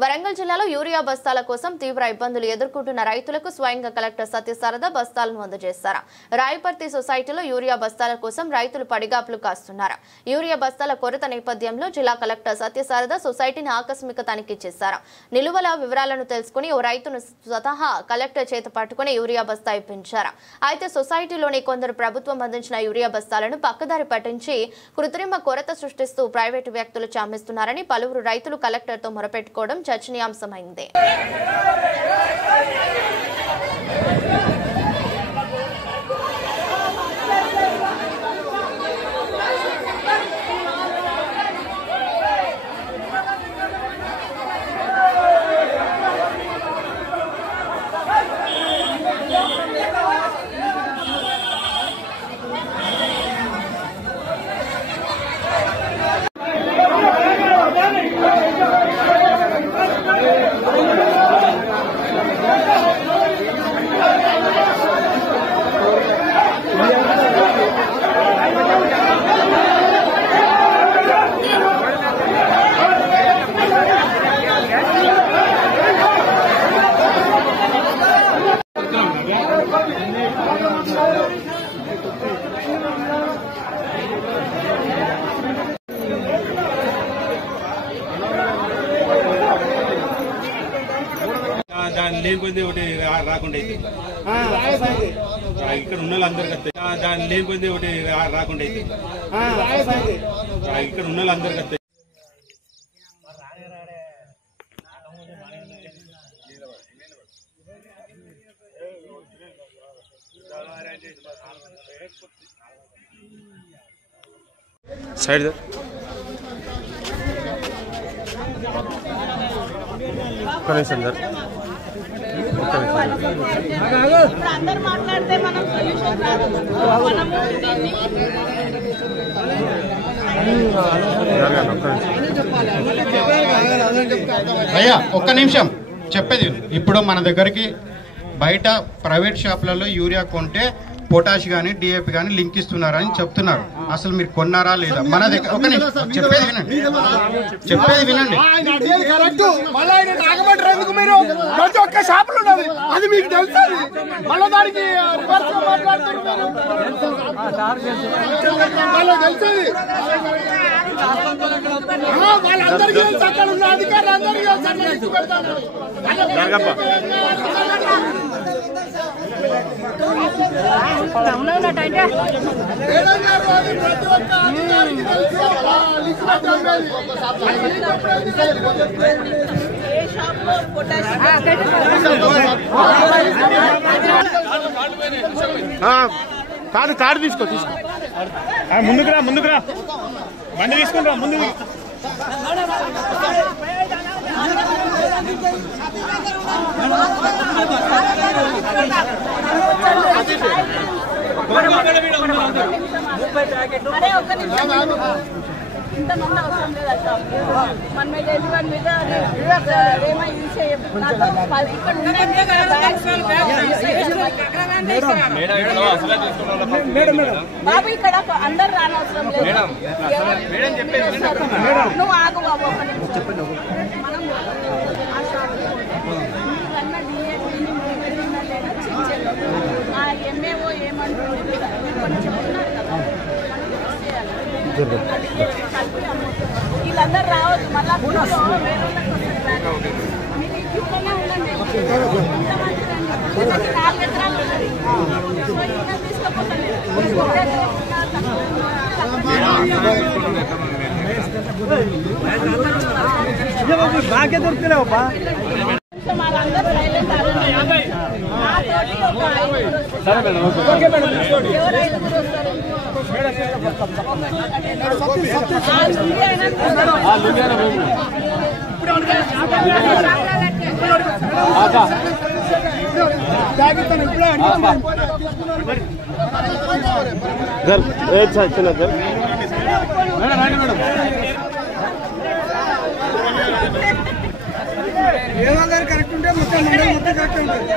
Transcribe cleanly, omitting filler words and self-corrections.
వరంగల్ జిల్లాలో యూరియా బస్తాల కోసం తీవ్ర ఇబ్బందులు ఎదుర్కొంటున్న రైతులకు స్వయంగా కలెక్టర్ సత్యసారథ బస్తాలను అందజేశారు. రాయపర్తి సొసైటీలో యూరియా బస్తాల కోసం రైతులు పడిగాపులు కాస్తున్నారు. యూరియా బస్తాల కొరత నేపథ్యంలో జిల్లా కలెక్టర్ సత్యసారథ సొసైటీని ఆకస్మిక తనిఖీ చేశారు. నిలువల వివరాలను తెలుసుకుని ఓ రైతును స్వతహా కలెక్టర్ చేత పట్టుకుని యూరియా బస్తా ఇప్పించారు. అయితే సొసైటీలోని కొందరు ప్రభుత్వం అందించిన యూరియా బస్తాలను పక్కదారి పట్టించి కృత్రిమ కొరత సృష్టిస్తూ ప్రైవేటు వ్యక్తులు చామిస్తున్నారని పలువురు రైతులు కలెక్టర్తో మొరపెట్టుకోవడం చర్చనీయాంశమైంది. దాని లేనిపోయింది ఒకటి రాకుండా అయితే ఇక్కడ ఉన్న వాళ్ళందరికీ వస్తాయి. దాని లేనిపోయింది ఒకటి రాకుండా అయితే ఇక్కడ ఉన్న వాళ్ళందరికీ వస్తాయి. సైడ్ ఒక్క నిమిషం సార్, ఒక్క నిమిషం. అందరూ మాట్లాడితే మనం సొల్యూషన్ రాదు. అయ్యా ఒక్క నిమిషం చెప్పేది. ఇప్పుడు మన దగ్గరికి బయట ప్రైవేట్ షాపులలో యూరియా కొంటే పొటాష్ గానీ డిఏపి గానీ లింక్ ఇస్తున్నారని చెప్తున్నారు. అసలు మీరు కొన్నారా లేదా? మన దగ్గర ఒక నిమిషం చెప్పేది వినండి. అది మీకు తెలుసా? మళ్ళీ దానికి వాళ్ళందరికీ అక్కడ ఉన్న అధికారులు అందరికీ కార్డు తీసుకో ముందుకురా బండి తీసుకుంటా ముందుకు. ఇంతమంది అవసరం లేదు ఆ షాప్. మన మీద ఎటువంటి మీద ఏమై యూజ్ బాబు ఇక్కడ అందరు రానవసరం లేదు. నువ్వు ఆగు బాబు ఒక నిమిషం. మనం ఆ షాప్ కన్నా ఆ ఎంఏఓ ఏమంటుంది చెప్తున్నారు కదా, వీళ్ళందరూ రావద్దు. మళ్ళీ క్యూలోనే ఉండండి. ఇంతమంది 4 ఎకరాలు ఉన్నది. సో ఇంకా తీసుకోపోతలేదు. బాగా దొరుకుతలేవు వాళ్ళందరూ సైలెంట్ అవ్వండి. ఎవరు 5 వస్తారు? ఏమన్నా కరెక్ట్ ఉంటే మొత్తం కరెక్ట్ ఉంటుంది.